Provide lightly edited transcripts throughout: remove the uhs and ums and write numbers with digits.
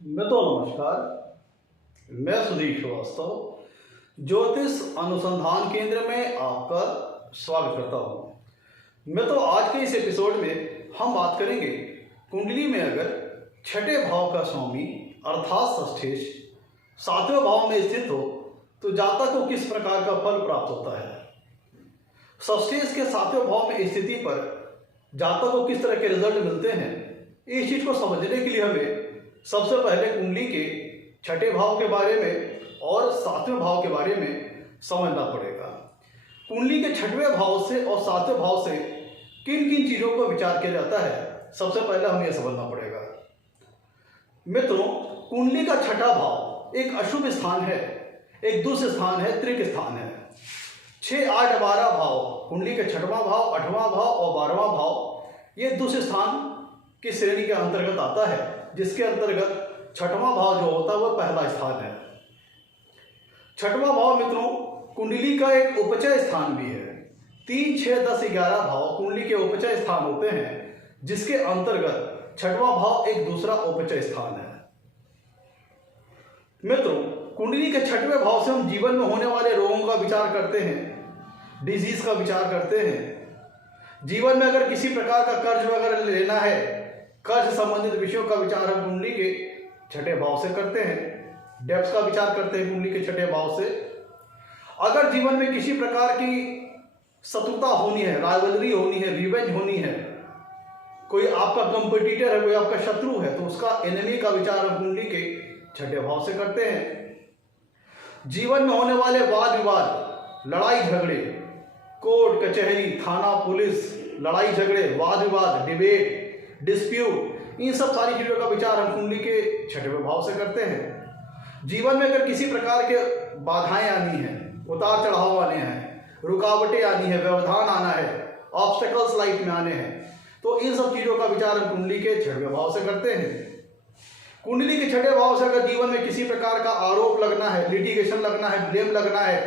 नमस्कार। मैं सुधीर श्रीवास्तव ज्योतिष अनुसंधान केंद्र में आपका स्वागत करता हूँ। आज के इस एपिसोड में हम बात करेंगे कुंडली में अगर छठे भाव का स्वामी अर्थात षष्ठेश सातवें भाव में स्थित हो तो जातक को किस प्रकार का फल प्राप्त होता है। षष्ठेश के सातवें भाव में स्थिति पर जातक को किस तरह के रिजल्ट मिलते हैं, इस चीज को समझने के लिए हमें सबसे पहले कुंडली के छठे भाव के बारे में और सातवें भाव के बारे में समझना पड़ेगा। कुंडली के छठवें भाव से और सातवें भाव से किन किन चीजों पर विचार किया जाता है, सबसे पहले हमें यह समझना पड़ेगा। मित्रों, कुंडली का छठा भाव एक अशुभ स्थान है, एक दुष्ट स्थान है, त्रिक स्थान है। 6, 8, 12 भाव कुंडली के छठवां भाव, 8वां भाव और 12वां भाव ये दुष्ट स्थान की श्रेणी के अंतर्गत आता है, जिसके अंतर्गत छठवां भाव जो होता है वह पहला स्थान है। छठवां भाव मित्रों कुंडली का एक उपचय स्थान भी है। 3, 6, 10, 11 भाव कुंडली के उपचय स्थान होते हैं, जिसके अंतर्गत छठवां भाव एक दूसरा उपचय स्थान है। मित्रों, कुंडली के छठवें भाव से हम जीवन में होने वाले रोगों का विचार करते हैं, डिजीज का विचार करते हैं। जीवन में अगर किसी प्रकार का कर्ज वगैरह लेना है, कर्ज संबंधित विषयों का विचार हम कुंडली के छठे भाव से करते हैं। डेप्थ का विचार करते हैं कुंडली के छठे भाव से। अगर जीवन में किसी प्रकार की शत्रुता होनी है, राइवलरी होनी है, रिवेंज होनी है, कोई आपका कंपटीटर है, कोई आपका शत्रु है, तो उसका एनिमी का विचार हम कुंडली के छठे भाव से करते हैं। जीवन में होने वाले वाद विवाद, लड़ाई झगड़े, कोर्ट कचहरी, थाना पुलिस, लड़ाई झगड़े, वाद विवाद, डिबेट, डिस्प्यूट, इन सब सारी चीजों का विचार हम कुंडली के छठवें भाव से करते हैं। जीवन में अगर किसी प्रकार के बाधाएं आनी हैं, उतार चढ़ाव आने हैं, रुकावटें आनी है, व्यवधान आना है, ऑब्स्टेकल्स लाइफ में आने हैं, तो इन सब चीजों का विचार हम कुंडली के छठवें भाव से करते हैं। कुंडली के छठे भाव से अगर जीवन में किसी प्रकार का आरोप लगना है, लिटिगेशन लगना है, ब्लेम लगना है,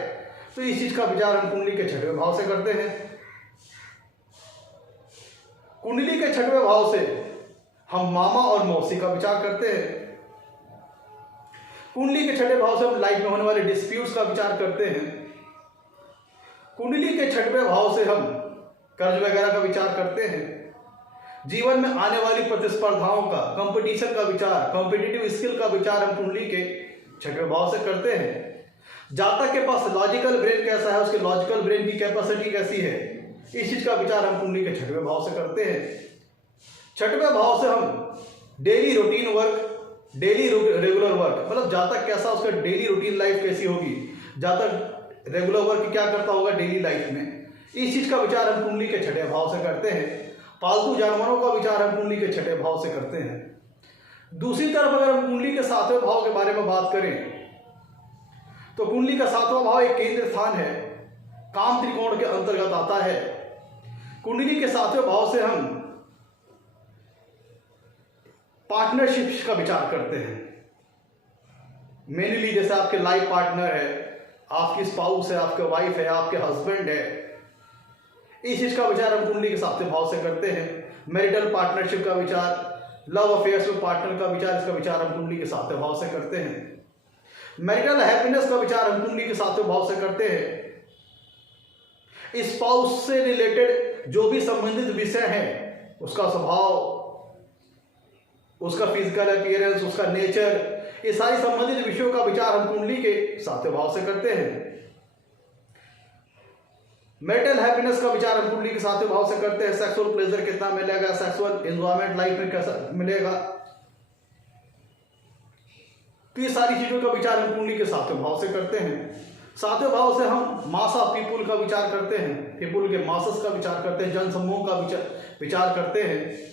तो इस चीज का विचार हम कुंडली के छठवें भाव से करते हैं। कुंडली के छठवें भाव से हम मामा और मौसी का विचार करते हैं। कुंडली के छठे भाव से हम लाइफ में होने वाले डिस्प्यूट्स का विचार करते हैं। कुंडली के छठवें भाव से हम कर्ज वगैरह का विचार करते हैं। जीवन में आने वाली प्रतिस्पर्धाओं का, कंपटीशन का विचार, कॉम्पिटिटिव स्किल का विचार हम कुंडली के छठवें भाव से करते हैं। जातक के पास लॉजिकल ब्रेन कैसा है, उसके लॉजिकल ब्रेन की कैपेसिटी कैसी है, इस चीज का विचार हम कुंडली के छठवें भाव से करते हैं। छठवें भाव से हम daily routine work, daily regular work, मतलब जातक कैसा, उसका डेली रूटीन लाइफ कैसी होगी, जातक रेगुलर वर्क क्या करता होगा डेली लाइफ में, इस चीज का विचार हम कुंडली के छठे भाव से करते हैं। पालतू जानवरों का विचार हम कुंडली के छठे भाव से करते हैं। दूसरी तरफ अगर हम कुंडली के सातवें भाव के बारे में बात करें तो कुंडली का सातवां भाव एक केंद्र स्थान है, काम त्रिकोण के अंतर्गत आता है। कुंडली के सातवें भाव से हम पार्टनरशिप का विचार करते हैं। मेनली जैसे आपके लाइफ पार्टनर है, आपकी स्पाउस है, आपके वाइफ है, आपके हस्बैंड है, इस चीज का विचार हम कुंडली के सातवें भाव से करते हैं। मैरिटल पार्टनरशिप का विचार, लव अफेयर्स में पार्टनर का विचार, इसका विचार हम कुंडली के सातवें भाव से करते हैं। मैरिटल हैप्पीनेस का विचार हम कुंडली के सातवें भाव से करते हैं। स्पाउस से रिलेटेड जो भी संबंधित विषय है, उसका स्वभाव, उसका फिजिकल अपीयरेंस, उसका नेचर, ये सारी संबंधित विषयों का विचार हम कुंडली के सातवें भाव से करते हैं। मैरिटल हैप्पीनेस का विचार हम कुंडली के सातवें भाव से करते हैं। सेक्सुअल प्लेजर कितना मिलेगा, सेक्सुअल एंजॉयमेंट लाइफ में कैसा मिलेगा, तो ये सारी चीजों का विचार हम कुंडली के सातवें भाव से करते हैं। सातवें भाव से हम मास ऑफ पीपुल का विचार करते हैं, पीपुल के मासस का विचार करते हैं, जनसमूह का विचार करते हैं।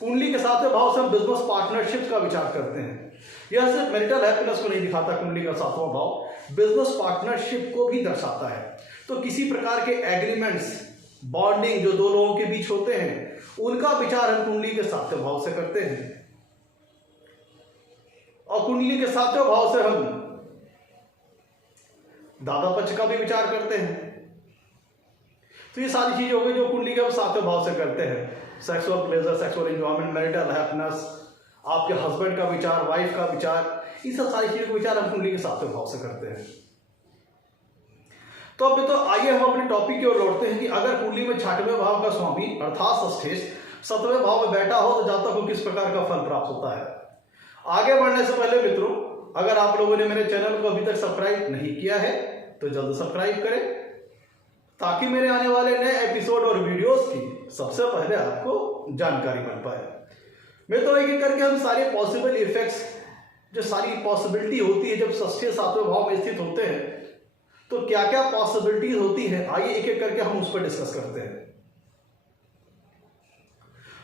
कुंडली के सातवें भाव से हम बिजनेस पार्टनरशिप का विचार करते हैं। यह सिर्फ मैरिटल हैप्पीनेस को नहीं दिखाता, कुंडली का सातवां भाव बिजनेस पार्टनरशिप को भी दर्शाता है। तो किसी प्रकार के एग्रीमेंट्स, बॉन्डिंग जो दो लोगों के बीच होते हैं, उनका विचार हम कुंडली के सातवें भाव से करते हैं। और कुंडली के सातवें भाव से हम दादा पक्ष का भी विचार करते हैं। तो ये सारी चीजें हो गई जो कुंडली के हम सातवें भाव से करते हैं। Sexual pleasure, sexual enjoyment, marital happiness, आपके हस्बैंड का विचार, वाइफ का विचार, ये सब सारी चीजों का विचार हम कुंडली के सातवें भाव से करते हैं। तो अब तो आइए हम अपने टॉपिक की ओर लौटते हैं कि अगर कुंडली में छठवें भाव का स्वामी अर्थात षष्ठेश सतवें भाव में बैठा हो तो जातक को किस प्रकार का फल प्राप्त होता है। आगे बढ़ने से पहले मित्रों, अगर आप लोगों ने मेरे चैनल को अभी तक सब्सक्राइब नहीं किया है तो जल्द सब्सक्राइब करें, ताकि मेरे आने वाले नए एपिसोड और वीडियोस की सबसे पहले आपको जानकारी मिल पाए। मैं तो एक एक करके हम सारे पॉसिबल इफेक्ट्स, जो सारी पॉसिबिलिटी होती है जब षष्ठे सातवें भाव में स्थित होते हैं तो क्या क्या पॉसिबिलिटीज होती है, आइए एक एक करके हम उस पर डिस्कस करते हैं।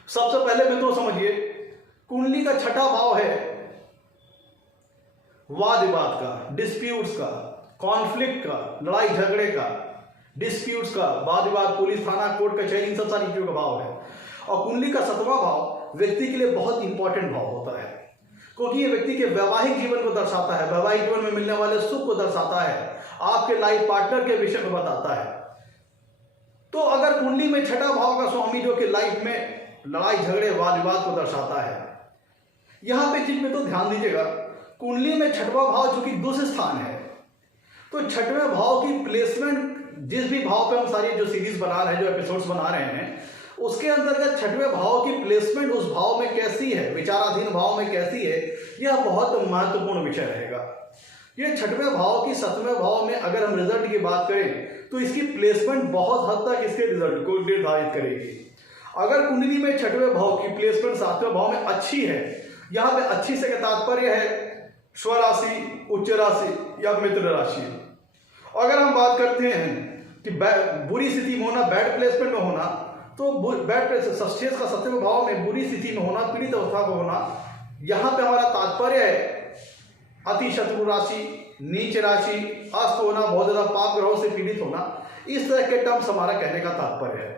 सबसे पहले मित्रों समझिए, कुंडली का छठा भाव है वाद विवाद का, डिस्प्यूट्स का, कॉन्फ्लिक्ट का, लड़ाई झगड़े का, डिस्प्यूट्स का, वाद विवाद, पुलिस थाना, कोर्ट कचहरी, इन सब सारी चीजों का भाव है। और कुंडली का सतवां भाव व्यक्ति के लिए बहुत इंपॉर्टेंट भाव होता है, क्योंकि ये व्यक्ति के वैवाहिक जीवन को दर्शाता है, वैवाहिक जीवन में मिलने वाले सुख को दर्शाता है, आपके लाइफ पार्टनर के विषय में बताता है। तो अगर कुंडली में छठा भाव का स्वामी जो कि लाइफ में लड़ाई झगड़े, वाद विवाद को दर्शाता है, यहां पे चीज में तो ध्यान दीजिएगा, कुंडली में छठवां भाव जो कि दुष्ट स्थान है, तो छठवें भाव की प्लेसमेंट जिस भी भाव पे हम सारी जो सीरीज बना रहे हैं, जो एपिसोड्स बना रहे हैं, उसके अंतर्गत छठवें भाव की प्लेसमेंट उस भाव में कैसी है, विचाराधीन भाव में कैसी है, यह बहुत महत्वपूर्ण विषय रहेगा। ये छठवें भाव की सतवें भाव में अगर हम रिजल्ट की बात करें तो इसकी प्लेसमेंट बहुत हद तक इसके रिजल्ट को निर्धारित करेगी। अगर कुंडली में छठवें भाव की प्लेसमेंट सातवें भाव में अच्छी है, यहां पे अच्छी से तात्पर्य है स्वराशि, उच्च राशि या मित्र राशि। अगर हम बात करते हैं कि बुरी स्थिति में होना, बैड प्लेसमेंट में होना, तो बैड प्लेसमेंट षष्ठेश का सतवें भाव में बुरी स्थिति में होना, पीड़ित अवस्था में होना, यहां पे हमारा तात्पर्य है अति शत्रु राशि, नीच राशि, अस्त होना, बहुत ज्यादा पाप ग्रहों से पीड़ित होना, इस तरह के टर्म्स हमारा कहने का तात्पर्य है।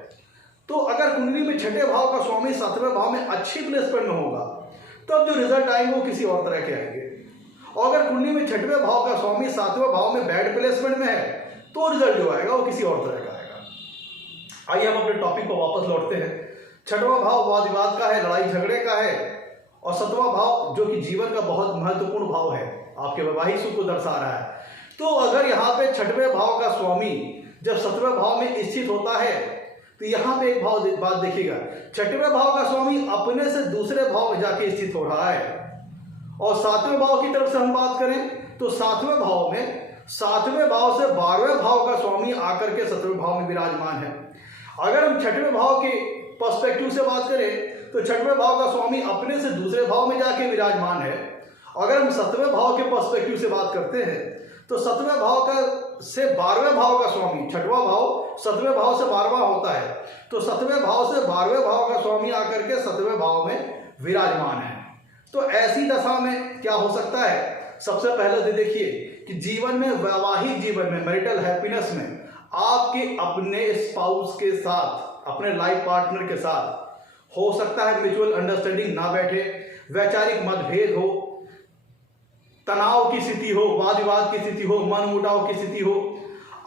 तो अगर कुंडली में छठे भाव का स्वामी सातवें भाव में अच्छी प्लेसमेंट में होगा तब जो रिजल्ट आएंगे वो किसी और तरह के आएंगे। और अगर कुंडली में छठवें भाव का स्वामी सातवें भाव में बैड प्लेसमेंट में है तो रिजल्ट जो आएगा वो किसी और तरह का आएगा। आइए हम अपने टॉपिक पर वापस लौटते हैं। छठवां भाव वाद विवाद का है, लड़ाई झगड़े का है, और सतवां भाव जो कि जीवन का बहुत महत्वपूर्ण भाव है, आपके वैवाहिक सुख को दर्शा रहा है। तो अगर यहाँ पे छठवें भाव का स्वामी जब सतवें भाव में स्थित होता है तो यहाँ पे एक बात देखिएगा, छठवें भाव का स्वामी अपने से दूसरे भाव में जाके स्थित हो रहा है। और सातवें भाव की तरफ से हम बात करें तो सातवें भाव में सातवें भाव से 12वें भाव का स्वामी आकर के सतवें भाव में विराजमान है। अगर हम छठवें भाव के पर्सपेक्टिव से बात करें तो छठवें भाव का स्वामी अपने से दूसरे भाव में जाके विराजमान है। अगर हम सतवें भाव के पर्सपेक्टिव से बात करते हैं तो सतवें भाव का से 12वें भाव का स्वामी, छठवां भाव सतवें भाव से 12वां होता है, तो सतवें भाव से 12वें भाव का स्वामी आकर के सतवें भाव में विराजमान है। तो ऐसी दशा में क्या हो सकता है, सबसे पहले तो देखिए कि जीवन में, वैवाहिक जीवन में, मैरिटल हैप्पीनेस में आपके अपने स्पाउस के साथ, अपने लाइफ पार्टनर के साथ हो सकता है म्यूचुअल अंडरस्टैंडिंग ना बैठे, वैचारिक मतभेद हो, तनाव की स्थिति हो, वाद विवाद की स्थिति हो, मन मुटाव की स्थिति हो।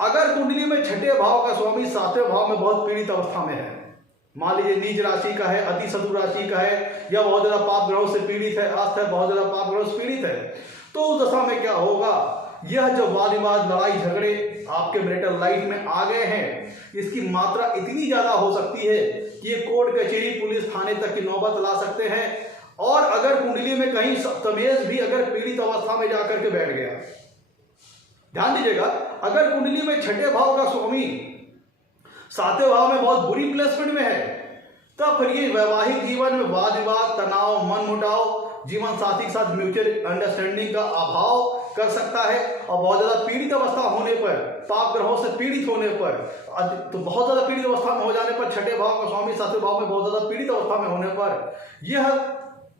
अगर कुंडली में छठे भाव का स्वामी सातवें भाव में बहुत पीड़ित अवस्था में है, मान लीजिए नीच राशि का है, अति शत्रु राशि का है, या बहुत ज्यादा पाप ग्रहों से पीड़ित है, अस्त है, बहुत ज्यादा पाप ग्रहों से पीड़ित है, तो उस दशा में क्या होगा, यह जो वाद विवाद, लड़ाई झगड़े आपके मैरिटल लाइफ में आ गए हैं, इसकी मात्रा इतनी ज्यादा हो सकती है कि ये कोर्ट कचहरी, पुलिस थाने तक की नौबत ला सकते हैं। और अगर कुंडली में कहीं सप्तमेश भी अगर पीड़ित अवस्था में जाकर के बैठ गया, ध्यान दीजिएगा, अगर कुंडली में छठे भाव का स्वामी सातवें भाव में बहुत बुरी प्लेसमेंट में है, तब फिर ये वैवाहिक जीवन में वाद विवाद, तनाव, मन मुटाव, जीवन साथी के साथ म्यूचुअल अंडरस्टैंडिंग का अभाव कर सकता है। और बहुत ज्यादा पीड़ित अवस्था होने पर, पाप ग्रहों से पीड़ित होने पर, तो बहुत ज्यादा पीड़ित अवस्था में हो जाने पर, छठे भाव का स्वामी सातवें भाव में बहुत ज्यादा पीड़ित अवस्था में होने पर यह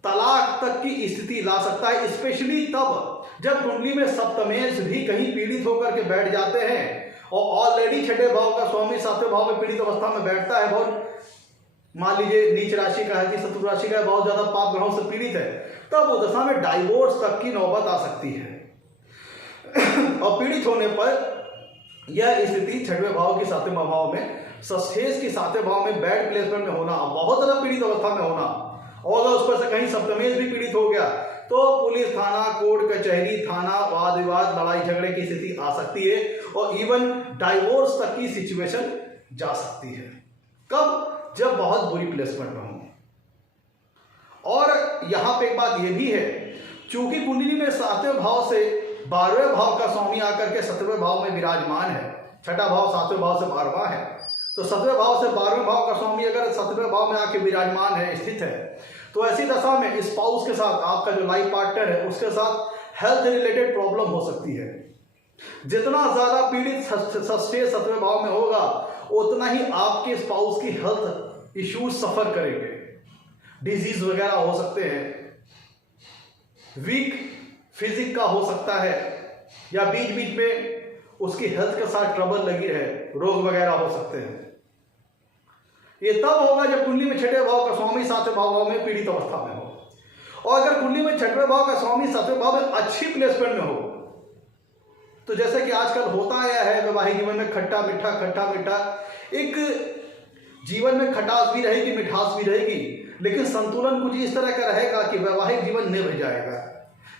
तलाक तक की स्थिति ला सकता है। स्पेशली तब जब कुंडली में सप्तमेश भी कहीं पीड़ित होकर के बैठ जाते हैं और ऑलरेडी छठे भाव का स्वामी सातवें भाव में पीड़ित अवस्था में बैठता है, बहुत मान लीजिए नीच राशि का है, शत्रु राशि का है, बहुत ज्यादा पाप ग्रहों से पीड़ित है, तब वो दशा में डाइवोर्स तक की नौबत आ सकती है। और पीड़ित होने पर यह स्थिति छठवें भाव की सातवें भाव में, षष्ठेश की सातवें भाव में बैड प्लेसमेंट में होना, बहुत ज्यादा पीड़ित अवस्था में होना, और अगर उस पर से कहीं सप्तमेश भी पीड़ित हो गया तो पुलिस थाना, कोर्ट कचहरी, थाना, वाद विवाद, लड़ाई झगड़े की स्थिति आ सकती है और इवन डाइवोर्स तक की सिचुएशन जा सकती है। कब? जब बहुत बुरी प्लेसमेंट में हो। और यहां पे एक बात यह भी है, चूंकि कुंडली में 7वें भाव से 12वें भाव का स्वामी आकर के 7वें भाव में विराजमान है, छठा भाव 7वें भाव से 12वां है, तो 7वें भाव से 12वें भाव का स्वामी अगर 7वें भाव में आके विराजमान है, स्थित है, तो ऐसी दशा में स्पाउस के साथ, आपका जो लाइफ पार्टनर है उसके साथ हेल्थ रिलेटेड प्रॉब्लम हो सकती है। जितना ज्यादा पीड़ित षष्ठेश 7वें भाव में होगा उतना ही आपके स्पाउस की हेल्थ इश्यूज सफर करेंगे। डिजीज वगैरह हो सकते हैं, वीक फिजिक का हो सकता है, या बीच बीच में उसकी हेल्थ के साथ ट्रबल लगी है, रोग वगैरह हो सकते हैं। ये तब होगा जब कुंडली में छठे भाव का स्वामी 7वें भाव में पीड़ित अवस्था में हो। और अगर कुंडली में छठवें भाव का स्वामी 7वें भाव में अच्छी प्लेसमेंट में हो, तो जैसे कि आजकल होता आया है, वैवाहिक जीवन में खट्टा मीठा, एक जीवन में खटास भी रहेगी, मिठास भी रहेगी, लेकिन संतुलन कुछ इस तरह का रहेगा कि वैवाहिक जीवन निभ जाएगा,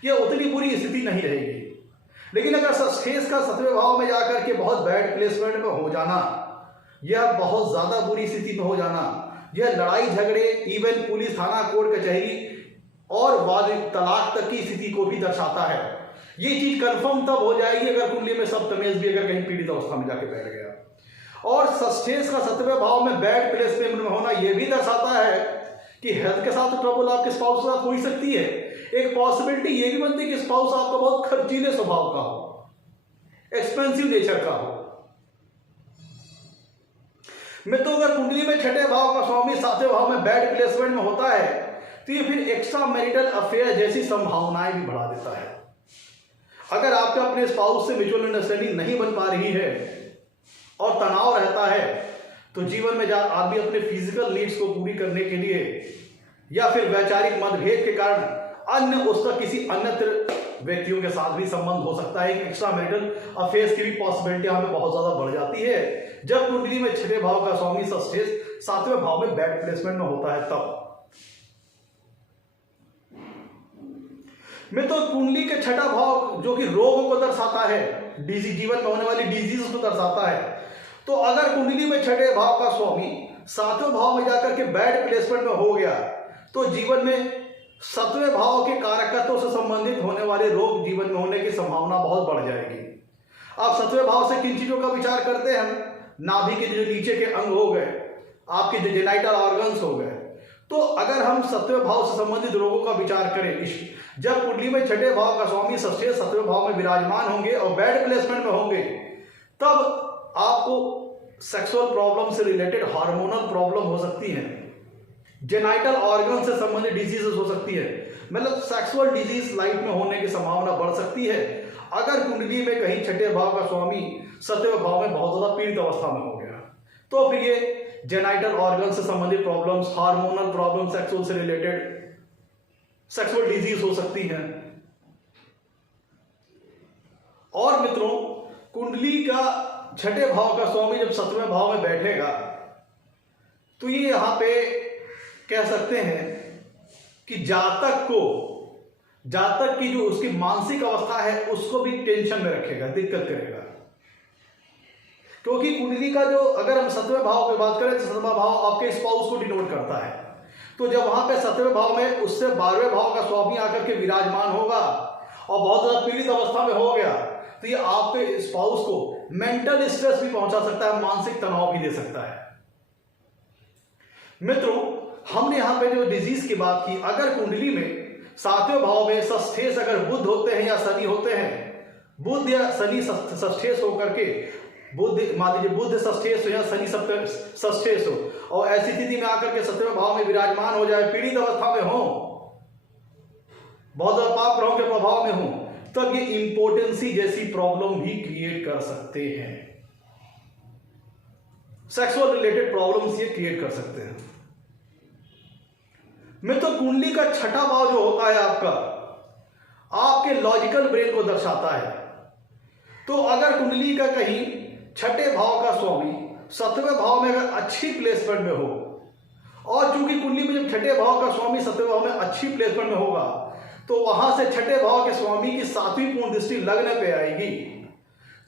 यह उतनी बुरी स्थिति नहीं रहेगी। लेकिन अगर षष्ठेश का 7वें भाव में जाकर के बहुत बैड प्लेसमेंट में हो जाना, यह बहुत ज्यादा बुरी स्थिति में हो जाना, यह लड़ाई झगड़े, इवन पुलिस थाना, कोर्ट कचहरी और वाद तलाक तक की स्थिति को भी दर्शाता है। ये चीज कंफर्म तब हो जाएगी अगर कुंडली में सप्तमेश भी अगर कहीं पीड़ित अवस्था में जाके बैठ गया। और षष्ठेश का 7वें भाव में बैड प्लेसमेंट में होना यह भी दर्शाता है कि हेल्थ के साथ ट्रबल आपके स्पाउस के साथ हो ही सकती है। एक पॉसिबिलिटी ये भी बनती है कि स्पाउस आपका बहुत खर्चीले स्वभाव का हो, एक्सपेंसिव नेचर का हो। तो अगर कुंडली में छठे भाव का स्वामी 7वें भाव में बैड प्लेसमेंट में होता है तो ये फिर एक्स्ट्रा मैरिटल अफेयर जैसी संभावनाएं भी बढ़ा देता है। अगर आपका अपने स्पाउस से म्यूचुअल अंडरस्टैंडिंग नहीं बन पा रही है और तनाव रहता है, तो जीवन में आप भी अपने फिजिकल नीड्स को पूरी करने के लिए या फिर वैचारिक मतभेद के कारण अन्य उसका किसी अन्य व्यक्तियों के साथ भी संबंध हो सकता है कि एक्स्ट्रा मैरिटल अफेयर्स की भी पॉसिबिलिटी हमें बहुत ज्यादा बढ़ जाती है जब कुंडली में छठे भाव का स्वामी षष्ठेश 7वें भाव में बैड प्लेसमेंट में होता है। तब तो कुंडली के छठा भाव जो कि रोगों को दर्शाता है, जीवन में होने वाली डिजीज को दर्शाता है, तो अगर कुंडली में छठे भाव का स्वामी 7वें भाव में जाकर के बैड प्लेसमेंट में हो गया तो जीवन में 7वें भाव के कारकत्वों से संबंधित होने वाले रोग जीवन में होने की संभावना बहुत बढ़ जाएगी। आप 7वें भाव से किन चीजों का विचार करते हैं? नाभि के जो नीचे के अंग हो गए, आपके जो जेनाइटल ऑर्गन्स हो गए। तो अगर हम 7वें भाव से संबंधित रोगों का विचार करें, जब कुंडली में छठे भाव का स्वामी षष्ठेश 7वें भाव में विराजमान होंगे और बैड प्लेसमेंट में होंगे, तब आपको सेक्सुअल प्रॉब्लम से रिलेटेड हार्मोनल प्रॉब्लम हो सकती है, जेनाइटल ऑर्गन से संबंधित डिजीजेस हो सकती है, मतलब सेक्सुअल डिजीज लाइफ में होने की संभावना बढ़ सकती है अगर कुंडली में कहीं छठे भाव का स्वामी 7वें भाव में बहुत ज्यादा पीड़ित अवस्था में हो गया। तो फिर ये जेनाइटल ऑर्गन से संबंधित प्रॉब्लम्स, हार्मोनल प्रॉब्लम, सेक्सुअल से रिलेटेड सेक्सुअल डिजीज हो सकती है। और मित्रों, कुंडली का छठे भाव का स्वामी जब 7वें भाव में बैठेगा तो ये यहां पे कह सकते हैं कि जातक की जो उसकी मानसिक अवस्था है उसको भी टेंशन में रखेगा, दिक्कत करेगा। क्योंकि कुंडली का जो, अगर हम 7वें भाव की बात करें तो 7वां भाव आपके स्पाउस को डिनोट करता है। तो जब वहां पे 7वें भाव में उससे 12वें भाव का स्वामी आकर के विराजमान होगा और बहुत ज्यादा पीड़ित अवस्था में हो गया तो ये आपके स्पाउस को मेंटल स्ट्रेस भी पहुंचा सकता है, मानसिक तनाव भी दे सकता है। मित्रों, हमने यहां पे जो डिजीज की बात की, अगर कुंडली में 7वें भाव में षष्ठेश अगर बुध होते हैं या शनि होते हैं, बुध या शनि षष्ठेश होकर के, मान लीजिए बुध षष्ठेश हो या शनि षष्ठेश हो और ऐसी स्थिति में आकर के 7वें भाव में विराजमान हो जाए, पीड़ित अवस्था में हो, बहुत ज्यादा पाप ग्रहों के प्रभाव में हो, तब ये इंपोर्टेंसी जैसी प्रॉब्लम भी क्रिएट कर सकते हैं। सेक्सुअल रिलेटेड प्रॉब्लम्स ये क्रिएट कर सकते हैं। तो कुंडली का छठा भाव जो होता है आपके लॉजिकल ब्रेन को दर्शाता है। तो अगर कुंडली का कहीं छठे भाव का स्वामी 7वें भाव में अगर अच्छी प्लेसमेंट में हो और चूंकि कुंडली में जब छठे भाव का स्वामी सप्तम भाव में अच्छी प्लेसमेंट में होगा तो वहां से छठे भाव के स्वामी की 7वीं पूर्ण दृष्टि लग्न पे आएगी।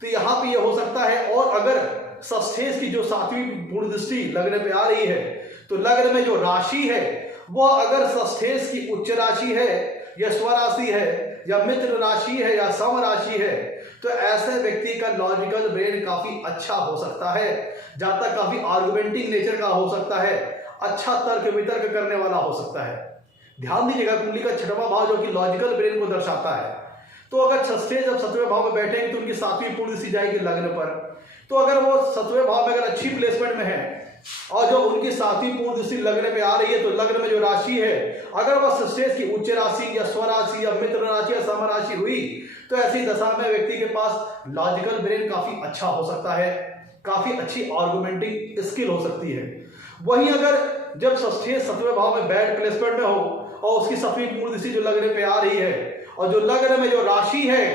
तो यहां पे ये हो सकता है। और अगर षष्ठेश की जो 7वीं पूर्ण दृष्टि लग्न पे आ रही है तो लग्न में जो राशि है वह अगर षष्ठेश की उच्च राशि है या स्वराशि है या मित्र राशि है या सम राशि है तो ऐसे व्यक्ति का लॉजिकल ब्रेन काफी अच्छा हो सकता है, जातक काफी आर्गुमेंटिंग नेचर का हो सकता है, अच्छा तर्क वितर्क करने वाला हो सकता है। ध्यान दीजिएगा, कुंडली का छठवां भाव जो कि लॉजिकल ब्रेन को दर्शाता है, तो अगर षष्ठे जब 7वें भाव में बैठेंगे तो उनकी 7वीं पूर्ण दृष्टि जाएगी लग्न पर। तो अगर वो 7वें भाव में अगर अच्छी प्लेसमेंट में है और जो उनकी 7वीं पूर्ण दृष्टि लग्न पे आ रही है तो लग्न में जो राशि है अगर वह षष्ठेश की उच्च राशि या स्वराशि या मित्र राशि या सम राशि हुई तो ऐसी दशा में व्यक्ति के पास लॉजिकल ब्रेन काफी अच्छा हो सकता है, काफी अच्छी आर्गुमेंटिंग स्किल हो सकती है। वहीं अगर जब षष्ठेश 7वें भाव में बैड प्लेसमेंट में हो और उसकी 7वीं पूर्ण दृष्टि जो लग्न पे आ रही है और जो लग्न में जो राशि है,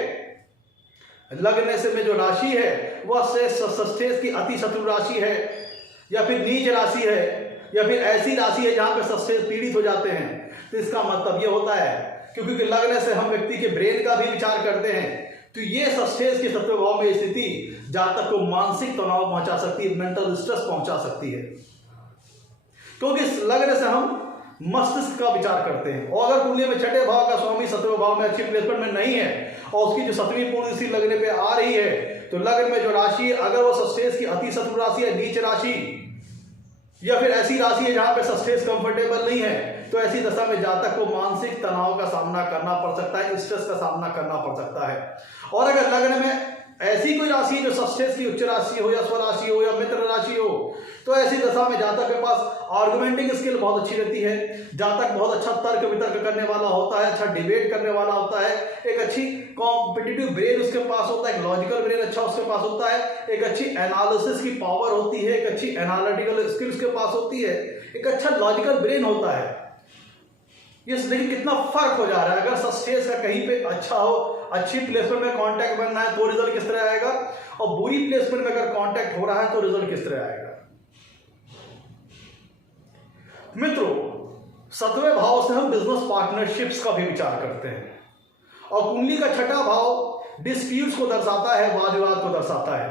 लग्न से में जो राशि है वह षष्ठेश की अति शत्रु राशि है या फिर नीच राशि है या फिर ऐसी राशि है जहां पे षष्ठेश पीड़ित हो जाते हैं। तो इसका मतलब यह होता है क्योंकि लग्न से हम व्यक्ति के ब्रेन का भी विचार करते हैं तो ये षष्ठेश के 7वें भाव में स्थिति जातक को मानसिक तनाव पहुंचा सकती है, मेंटल स्ट्रेस पहुंचा सकती है, क्योंकि इस लग्न से हम मस्तिष्क का विचार करते हैं। और अगर कुंडली में छठे भाव का स्वामी 7वें भाव में अच्छी प्लेसमेंट में नहीं है और उसकी जो 7वीं पूर्ण दृष्टि लगने पे आ रही है तो लग्न में जो राशि है अगर वो षष्ठेश की अति शत्रु राशि है, नीच राशि या फिर ऐसी राशि है जहां पे षष्ठेश कंफर्टेबल नहीं है तो ऐसी दशा में जातक को मानसिक तनाव का सामना करना पड़ सकता है, स्ट्रेस का सामना करना पड़ सकता है। और अगर लग्न में ऐसी कोई राशि जो षष्ठेश की उच्च राशि हो या स्वराशि हो या मित्र राशि हो तो ऐसी दशा में जातक के पास आर्गुमेंटिंग स्किल बहुत अच्छी रहती है, जातक बहुत अच्छा तर्क वितर्क करने वाला होता है, अच्छा डिबेट करने वाला होता है, एक अच्छी कॉम्पिटिटिव ब्रेन उसके पास होता है, एक लॉजिकल ब्रेन अच्छा उसके पास होता है, एक अच्छी एनालिसिस की पावर होती है, एक अच्छी एनालिटिकल स्किल उसके पास होती है, एक अच्छा लॉजिकल ब्रेन होता है। ये लेकिन कितना फर्क हो जा रहा है, अगर षष्ठेश का कहीं पे अच्छा हो, अच्छी प्लेसमेंट में कांटेक्ट बनना है तो रिजल्ट किस तरह आएगा और बुरी प्लेसमेंट में अगर कांटेक्ट हो रहा है तो रिजल्ट किस तरह आएगा। मित्रों, 7वें भाव से हम बिजनेस पार्टनरशिप्स का भी विचार करते हैं और कुंडली का छठा भाव डिस्प्यूट्स को दर्शाता है, वाद विवाद को दर्शाता है।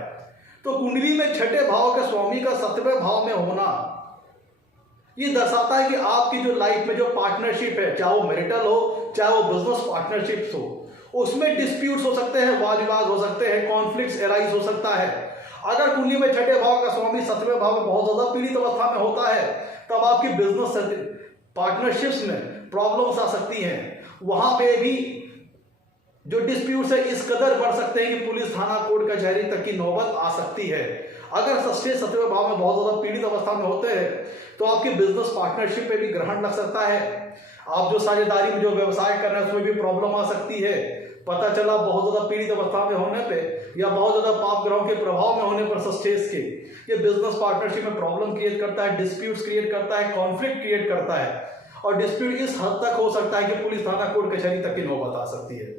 तो कुंडली में छठे भाव के स्वामी का 7वें भाव में होना ये दर्शाता है कि आपकी जो लाइफ में जो पार्टनरशिप है, चाहे वो मैरिटल हो चाहे वो बिजनेस पार्टनरशिप्स हो, उसमें डिस्प्यूट्स हो सकते हैं, वाद विवाद हो सकते हैं, कॉन्फ्लिक्ट्स एराइज हो सकता है। अगर कुंडली में छठे भाव का स्वामी 7वें भाव में बहुत ज्यादा पीड़ित अवस्था में होता है तब आपकी बिजनेस पार्टनरशिप्स में प्रॉब्लम्स आ सकती हैं। वहां पे भी जो डिस्प्यूट्स है इस कदर बढ़ सकते हैं कि पुलिस थाना कोर्ट कचहरी तक की नौबत आ सकती है। अगर षष्ठेश 7वें भाव में बहुत ज्यादा पीड़ित अवस्था में होते हैं तो आपके बिजनेस पार्टनरशिप पे भी ग्रहण लग सकता है। आप जो साझेदारी में जो व्यवसाय कर रहे हैं उसमें भी प्रॉब्लम आ सकती है। पता चला बहुत ज्यादा पीड़ित अवस्था में होने पे या बहुत ज्यादा पाप ग्रहों के प्रभाव में होने पर षष्ठेश के ये बिजनेस पार्टनरशिप में प्रॉब्लम क्रिएट करता है, डिस्प्यूट्स क्रिएट करता है, कॉन्फ्लिक्ट क्रिएट करता है और डिस्प्यूट इस हद तक हो सकता है कि पुलिस थाना कोर्ट कचहरी तक की नौबत आ सकती है।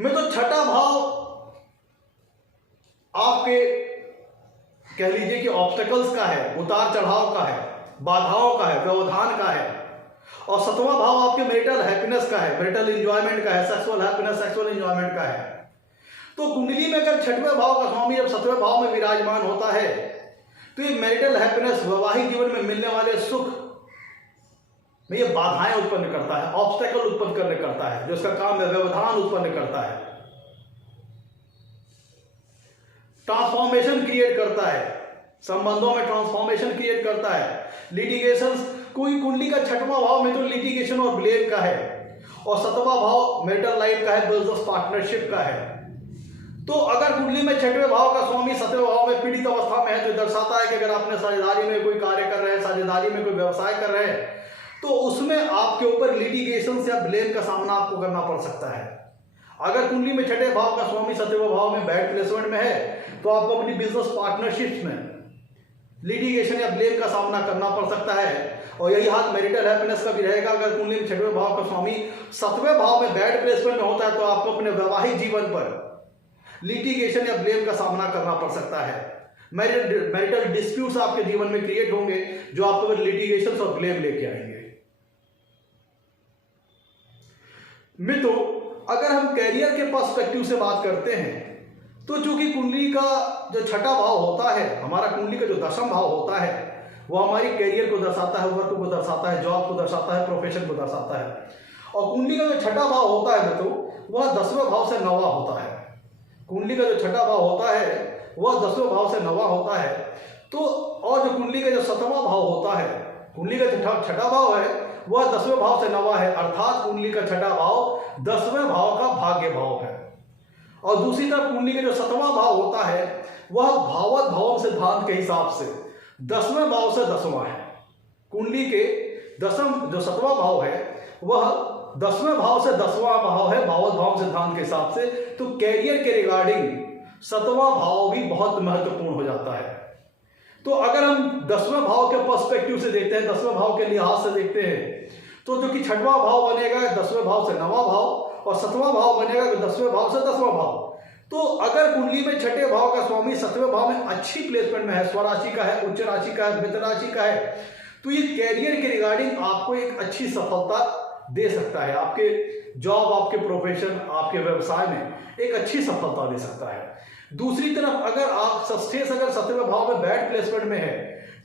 मैं तो छठा भाव आपके कह लीजिए कि ऑब्स्टेकल्स का है, उतार चढ़ाव का है, बाधाओं का है, व्यवधान का है। और 7वां भाव आपके मैरिटल हैप्पीनेस का है, मैरिटल एंजॉयमेंट का है, सेक्सुअल हैप्पीनेस, सेक्सुअल एंजॉयमेंट का है। तो कुंडली में अगर 6वें भाव का स्वामी जब 7वें भाव में विराजमान होता है तो ये मैरिटल हैप्पीनेस, वैवाहिक जीवन में मिलने वाले सुख में ये बाधाएं उत्पन्न करता है, ऑब्स्टेकल उत्पन्न करने करता है, जो इसका काम है व्यवधान उत्पन्न करता है, ट्रांसफॉर्मेशन क्रिएट करता है, संबंधों में ट्रांसफॉर्मेशन क्रिएट करता है, लिटिगेशंस। कोई कुंडली का 6वां भाव में तो लिटिगेशन और ब्लेम का है और 7वां भाव मैरिटल लाइफ का है, बिजनेस पार्टनरशिप का है। तो अगर कुंडली में 6वें भाव का स्वामी 7वें भाव में पीड़ित अवस्था में है तो दर्शाता है कि अगर आपने साझेदारी में कोई कार्य कर रहे हैं, साझेदारी में कोई व्यवसाय कर रहे हैं तो उसमें आपके ऊपर लिटिगेशन या ब्लेम का सामना आपको करना पड़ सकता है। अगर कुंडली में 6वें भाव का स्वामी 7वें भाव में बैड प्लेसमेंट में है तो आपको अपनी बिजनेस पार्टनरशिप्स में लिटिगेशन या ब्लेम का सामना करना पड़ सकता है। और यही हाल मैरिटल हैप्पीनेस का भी रहेगा। अगर कुंडली में 6वें भाव का स्वामी 7वें भाव में बैड प्लेसमेंट में होता है तो आपको अपने वैवाहिक जीवन पर लिटिगेशन या ब्लेम का सामना करना पड़ सकता है। मैरिटल डिस्प्यूट्स आपके जीवन में क्रिएट होंगे जो आपके ऊपर लिटिगेशन और ब्लेम लेके आएंगे। मित्रों, अगर हम कैरियर के पर्सपेक्टिव से बात करते हैं तो चूंकि कुंडली का जो छठा भाव होता है, हमारा कुंडली का जो दशम भाव होता है, वो हमारी कैरियर को दर्शाता है, वर्क को दर्शाता है, जॉब को दर्शाता है, प्रोफेशन को दर्शाता है। और कुंडली का जो छठा भाव होता है मित्रों, वह 10वें भाव से 9वां होता है। कुंडली का जो छठा भाव होता है वह 10वें भाव से 9वां होता है। तो और जो कुंडली का जो 7वां भाव होता है, कुंडली का छठा भाव है वह 10वें भाव से 9वां है, अर्थात कुंडली का छठा भाव 10वें भाव का भाग्य भाव है। और दूसरी तरफ कुंडली का जो 7वां भाव होता है वह भावत भाव सिद्धांत के हिसाब से 10वें भाव से 10वां है। कुंडली के दसम जो 7वां भाव है वह 10वें भाव से 10वां भाव है भावत भाव सिद्धांत के हिसाब से। तो कैरियर के रिगार्डिंग 7वां भाव भी बहुत महत्वपूर्ण हो जाता है। तो अगर हम 10वें भाव के पर्सपेक्टिव से देखते हैं, 10वें भाव के लिहाज से देखते हैं, तो जो कि 6वां भाव बनेगा 10वें भाव से 9वां भाव, और 7वां भाव बनेगा 10वें भाव से 10वां भाव। तो अगर कुंडली में छठे भाव का स्वामी 7वें भाव में अच्छी प्लेसमेंट में है, स्वराशि का है, उच्च राशि का है, मित्र राशि का है, तो ये कैरियर के रिगार्डिंग आपको एक अच्छी सफलता दे सकता है। आपके जॉब, आपके प्रोफेशन, आपके व्यवसाय में एक अच्छी सफलता दे सकता है। दूसरी तरफ अगर आप सस्टेस अगर 7वें भाव में बैड प्लेसमेंट में है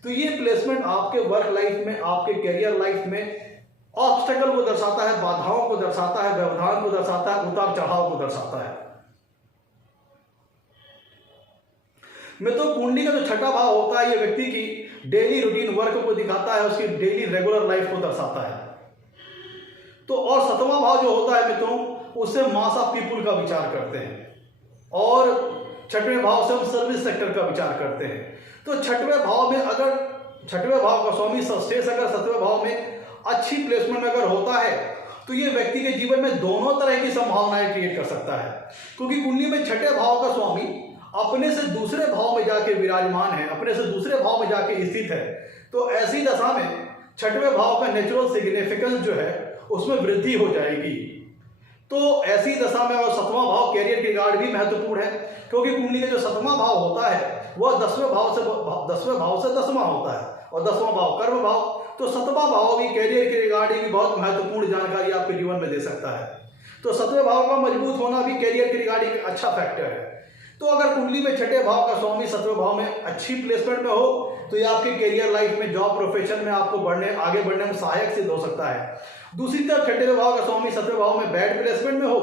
तो ये प्लेसमेंट आपके वर्क लाइफ में, आपके कैरियर लाइफ में ऑब्स्टेकल को दर्शाता है, बाधाओं को दर्शाता है, व्यवधान को दर्शाता है, उतार चढ़ाव को दर्शाता है। मित्रों, कुंडली का जो छठा भाव होता है ये व्यक्ति की डेली रूटीन वर्क को दिखाता है, उसकी डेली रेगुलर लाइफ को दर्शाता है। तो और 7वां भाव जो होता है मित्रों, उससे मास ऑफ पीपुल का विचार करते हैं, और 6वें भाव से हम सर्विस सेक्टर का विचार करते हैं। तो 6वें भाव में अगर 6वें भाव का स्वामी सस्टेस अगर 7वें भाव में अच्छी प्लेसमेंट अगर होता है तो ये व्यक्ति के जीवन में दोनों तरह की संभावनाएं क्रिएट कर सकता है, क्योंकि कुंडली में छठे भाव का स्वामी अपने से दूसरे भाव में जाके विराजमान है, अपने से दूसरे भाव में जाके स्थित है। तो ऐसी दशा में 6वें भाव का नेचुरल सिग्निफिकेंस जो है उसमें वृद्धि हो जाएगी। तो ऐसी दशा में और 7वां भाव कैरियर के रिगार्ड भी महत्वपूर्ण है, क्योंकि कुंडली का जो 7वां भाव होता है वह 10वें भाव से 10वां होता है, और 10वां भाव कर्म भाव। तो 7वां भाव भी कैरियर के रिगार्डिंग भी बहुत महत्वपूर्ण जानकारी आपके जीवन में दे सकता है। तो 7वें भाव का मजबूत होना भी कैरियर के रिगार्डिंग एक अच्छा फैक्टर है। तो अगर कुंडली में छठे भाव का स्वामी 7वें भाव में अच्छी प्लेसमेंट में हो तो ये आपके कैरियर लाइफ में, जॉब प्रोफेशन में आपको आगे बढ़ने में सहायक सिद्ध हो सकता है। दूसरी तरफ छठे भाव का स्वामी 7वें भाव में बैड प्लेसमेंट में हो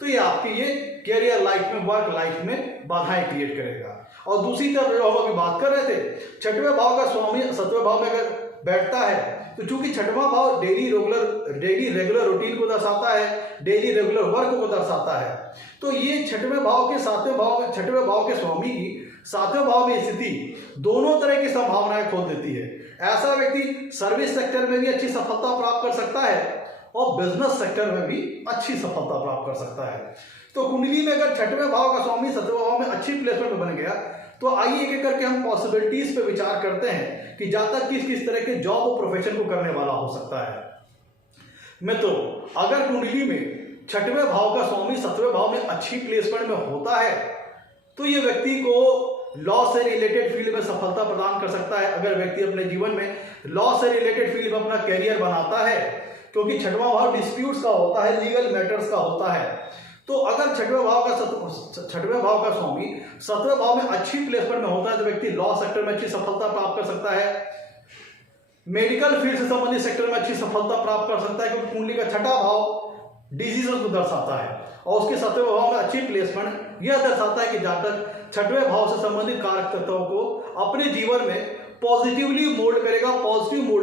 तो ये आपकी ये कैरियर लाइफ में, वर्क लाइफ में बाधाएं क्रिएट करेगा। और दूसरी तरफ जो हम अभी बात कर रहे थे, 6वें भाव का स्वामी 7वें भाव में अगर बैठता है तो चूंकि 6वां भाव डेली रेगुलर रूटीन को दर्शाता है, डेली रेगुलर वर्क को दर्शाता है। तो ये 6वें भाव के 7वें भाव में, 6वें भाव के स्वामी की 7वें भाव में स्थिति दोनों तरह की संभावनाएं खोल देती है। ऐसा व्यक्ति सर्विस सेक्टर में भी अच्छी सफलता प्राप्त कर सकता है और बिजनेस सेक्टर में भी अच्छी सफलता प्राप्त कर सकता है। तो कुंडली में अगर 6वें भाव का स्वामी 7वें भाव में अच्छी प्लेसमेंट में बन गया तो आइए एक एक करके हम पॉसिबिलिटीज पे विचार करते हैं कि जातक किस किस तरह के जॉब और प्रोफेशन को करने वाला हो सकता है। मित्रों, अगर कुंडली में 6वें भाव का स्वामी 7वें भाव में अच्छी प्लेसमेंट में होता है तो ये व्यक्ति को लॉ से रिलेटेड फील्ड में सफलता प्रदान कर सकता है। अगर व्यक्ति अपने जीवन में लॉ से रिलेटेड फील्ड में अपना कैरियर बनाता है, क्योंकि 6वां भाव डिस्प्यूट्स का होता है, लीगल मैटर्स का होता है। तो अगर 6वें भाव का स्वामी 7वें भाव में अच्छी प्लेसमेंट में होता है तो व्यक्ति लॉ सेक्टर में अच्छी सफलता प्राप्त कर सकता है, मेडिकल फील्ड से संबंधित सेक्टर में अच्छी सफलता प्राप्त कर सकता है, क्योंकि कुंडली का छठा भाव डिजीजेस को दर्शाता है और उसके 7वें भाव में अच्छी प्लेसमेंट यह दर्शाता है कि जातक 6वें भाव से संबंधित कारक तत्वों को अपने जीवन में पॉजिटिव मोल्ड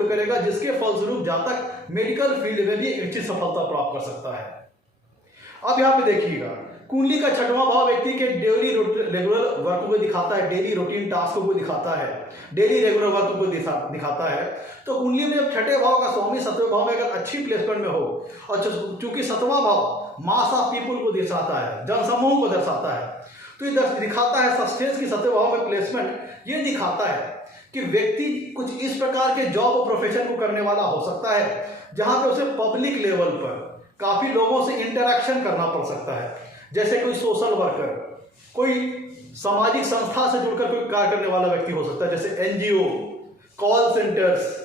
करेगा, जिसके फलस्वरूप जातक मेडिकल फील्ड में भी अच्छी सफलता प्राप्त कर सकता है। अब यहाँ पे देखिएगा, कुंडली का 6वां भाव व्यक्ति के डेली रेगुलर वर्क को दिखाता है, डेली रूटीन टास्क को दिखाता है, डेली रेगुलर वर्क को दिखाता है। तो कुंडली में जब 6ठे भाव का स्वामी 7वें भाव में अगर अच्छी प्लेसमेंट में हो, और चूंकि 7वां भाव मास ऑफ पीपुल को दर्शाता है, जनसमूह को दर्शाता है, तो ये दिखाता है सस्टेंस की 7वें भाव में प्लेसमेंट ये दिखाता है कि व्यक्ति कुछ इस प्रकार के जॉब और प्रोफेशन को करने वाला हो सकता है जहां पे उसे पब्लिक लेवल पर काफी लोगों से इंटरेक्शन करना पड़ सकता है, जैसे कोई सोशल वर्कर, कोई सामाजिक संस्था से जुड़कर कोई कार्य करने वाला व्यक्ति हो सकता है, जैसे एनजीओ, कॉल सेंटर्स,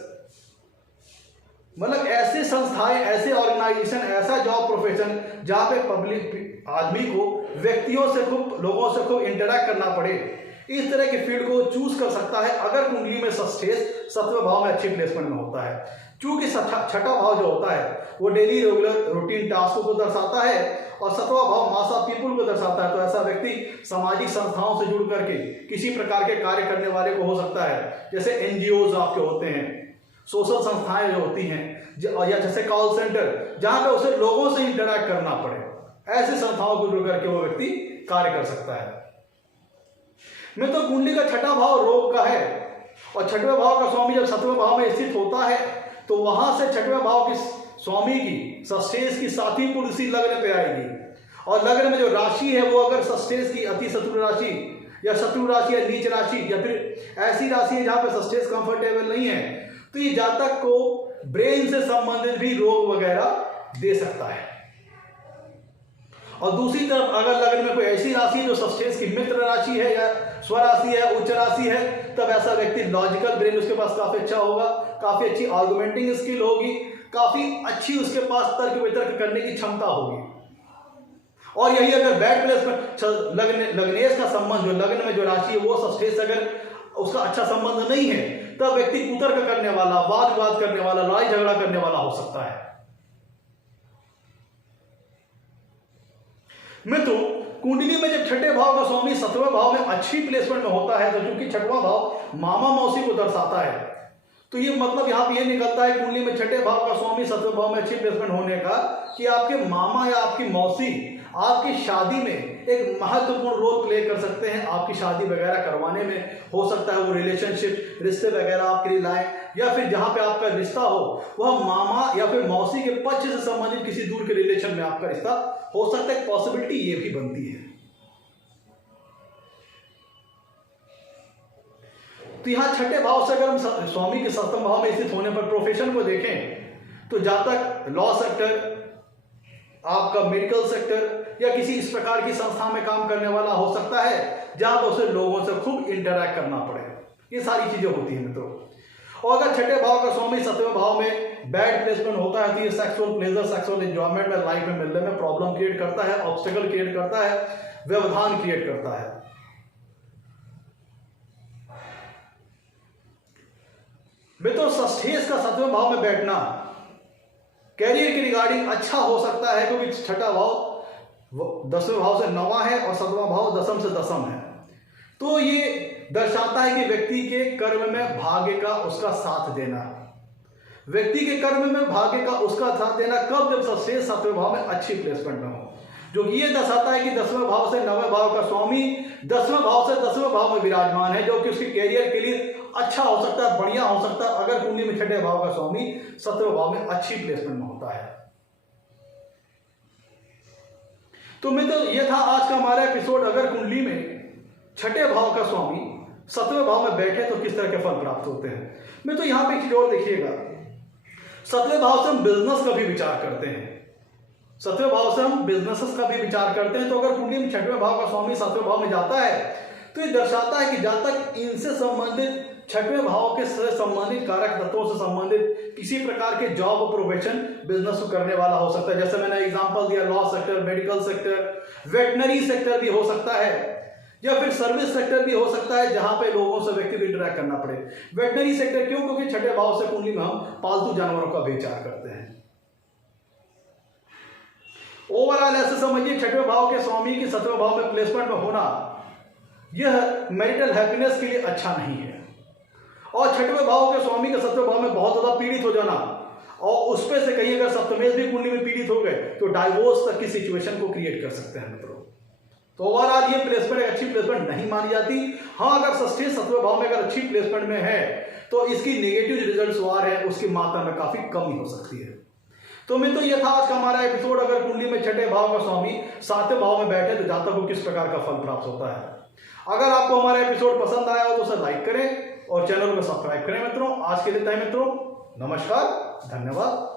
मतलब ऐसे संस्थाएं, ऐसे ऑर्गेनाइजेशन, ऐसा जॉब प्रोफेशन जहां पे पब्लिक आदमी को व्यक्तियों से खूब, लोगों से खूब इंटरेक्ट करना पड़े, इस तरह के फील्ड को चूज कर सकता है अगर कुंडली में सस्टेस 7वें भाव में अच्छी प्लेसमेंट में होता है। क्योंकि छठा भाव जो होता है वो डेली रेगुलर रूटीन टास्कों को दर्शाता है और 7वां भाव मास ऑफ पीपुल को दर्शाता है। तो ऐसा व्यक्ति सामाजिक संस्थाओं से जुड़ करके किसी प्रकार के कार्य करने वाले को हो सकता है, जैसे एनजीओज आपके होते हैं, सोशल संस्थाएं जो होती हैं, या जैसे कॉल सेंटर जहां पे उसे लोगों से इंटरेक्ट करना पड़े, ऐसे संस्थाओं को जुड़ करके वो व्यक्ति कार्य कर सकता है। मैं तो कुंडली का छठा भाव रोग का है और छठवें भाव का स्वामी जब 7वें भाव में स्थित होता है तो वहां से छठवें भाव की स्वामी की सस्टेस की सातवीं कुंडली लग्न पे आएगी और लग्न में जो राशि है वो अगर सस्टेस की अति शत्रु राशि या शत्रु राशि या नीच राशि या फिर ऐसी राशि है जहां पे सस्टेस कंफर्टेबल नहीं है, तो ये जातक को ब्रेन से संबंधित भी रोग वगैरह दे सकता है। और दूसरी तरफ अगर लग्न में कोई ऐसी राशि जो सस्टेस की मित्र राशि है या स्वराशि है, उच्च राशि है, तब ऐसा व्यक्ति लॉजिकल ब्रेन उसके पास काफी अच्छा होगा, काफी अच्छी आर्गुमेंटिंग स्किल होगी, काफी अच्छी उसके पास तर्क वितर्क करने की क्षमता होगी। और यही अगर बैड प्लेसमेंट लग्नेश का संबंध जो लग्न में जो राशि है वो सस्टेस अगर उसका अच्छा संबंध नहीं है, तब व्यक्ति कुतर्क करने वाला, वाद विवाद करने वाला, लड़ाई झगड़ा करने वाला हो सकता है। मित्रों, कुंडली में जब छठे भाव का स्वामी 7वें भाव में अच्छी प्लेसमेंट में होता है, तो क्योंकि छठवां भाव मामा मौसी को दर्शाता है, तो ये मतलब यहां पे ये निकलता है कुंडली में छठे भाव का स्वामी 7वें भाव में अच्छी प्लेसमेंट होने का कि आपके मामा या आपकी मौसी आपकी शादी में एक महत्वपूर्ण रोल प्ले कर सकते हैं। आपकी शादी वगैरह करवाने में हो सकता है वो रिलेशनशिप, रिश्ते वगैरह आपके लिए लाए, या फिर जहां पे आपका रिश्ता हो वह मामा या फिर मौसी के पक्ष से संबंधित किसी दूर के रिलेशन में आपका रिश्ता हो सकता है। पॉसिबिलिटी ये भी बनती है। तो यहां छठे भाव से अगर हम स्वामी के 7वें भाव में स्थित होने पर प्रोफेशन को देखें तो जातक लॉ सेक्टर, आपका मेडिकल सेक्टर या किसी इस प्रकार की संस्था में काम करने वाला हो सकता है जहां पर उसे लोगों से खूब इंटरेक्ट करना पड़े। ये सारी चीजें होती हैं मित्रों। और अगर छठे भाव का स्वामी 7वें भाव में बैड प्लेसमेंट होता है तो ये सेक्सुअल प्लेजर, सेक्सुअल एंजॉयमेंट में लाइफ में मिलने में प्रॉब्लम क्रिएट करता है, ऑब्स्टेकल क्रिएट करता है, व्यवधान क्रिएट करता है। मित्रों, सस्टेस का 7वें भाव में बैठना कैरियर के रिगार्डिंग अच्छा हो सकता है, क्योंकि छठा भाव 10वें भाव से 9वां है और 7वां भाव दशम से दशम है। तो ये दर्शाता है कि व्यक्ति के कर्म में भाग्य का उसका साथ देना, व्यक्ति के कर्म में भाग्य का उसका साथ देना कब, जब सस्टेस 7वें भाव में अच्छी प्लेसमेंट में हो, जो ये दर्शाता है कि 10वें भाव से 9वें भाव का स्वामी 10वें भाव से 10वें भाव में विराजमान है, जो कि उसके कैरियर के लिए अच्छा हो सकता है, बढ़िया हो सकता है अगर कुंडली में छठे भाव का स्वामी 7वें भाव में अच्छी प्लेसमेंट में होता है। तो मित्रों, ये था आज का हमारा एपिसोड। अगर कुंडली में छठे भाव का स्वामी 7वें भाव में बैठे तो किस तरह के फल प्राप्त होते हैं। मित्रों, यहां पे एक चीज और देखिएगा, 7वें भाव से हम बिजनेस का भी विचार करते हैं, 7वें भाव से हम बिजनेसेस का भी विचार करते हैं। तो अगर कुंडली में छठवें भाव का स्वामी 7वें भाव में जाता है तो ये दर्शाता है कि जब तक इनसे संबंधित छठवें भाव के से संबंधित कारक तत्वों से संबंधित किसी प्रकार के जॉब प्रोफेशन बिजनेस करने वाला हो सकता है। जैसे मैंने एग्जांपल दिया, law sector, medical sector, veterinary sector भी हो सकता है, या फिर सर्विस सेक्टर भी हो सकता है जहां पे लोगों से व्यक्ति को इंटरेक्ट करना पड़े। वेटनरी सेक्टर क्यों? क्योंकि छठे भाव से कुंडली में हम पालतू जानवरों का विचार करते हैं। ओवरऑल ऐसे समझिए, छठवें भाव के स्वामी के 7वें भाव में प्लेसमेंट में होना यह मैरिटल हैप्पीनेस के लिए अच्छा नहीं है। और छठवें भाव के स्वामी के 7वें भाव में बहुत ज्यादा पीड़ित हो जाना और उसमें से कहीं अगर सप्तमेश भी कुंडली में पीड़ित हो गए तो डाइवोर्स तक की सिचुएशन को क्रिएट कर सकते हैं मित्रों। तो ओवरऑल ये प्लेसमेंट एक अच्छी प्लेसमेंट नहीं मानी जाती। हाँ, अगर षष्ठी 7वें भाव में अगर अच्छी प्लेसमेंट में है तो इसकी नेगेटिव रिजल्ट्स आ रहे हैं उसकी मात्रा में काफी कमी हो सकती है। तो मित्रों, ये था आज का हमारा एपिसोड। अगर कुंडली में छठे भाव का स्वामी 7वें भाव में बैठे तो जातक को किस प्रकार का फल प्राप्त होता है। अगर आपको हमारा एपिसोड पसंद आया हो तो उसे लाइक करें और चैनल को सब्सक्राइब करें मित्रों। आज के लिए इतना ही मित्रों, नमस्कार, धन्यवाद।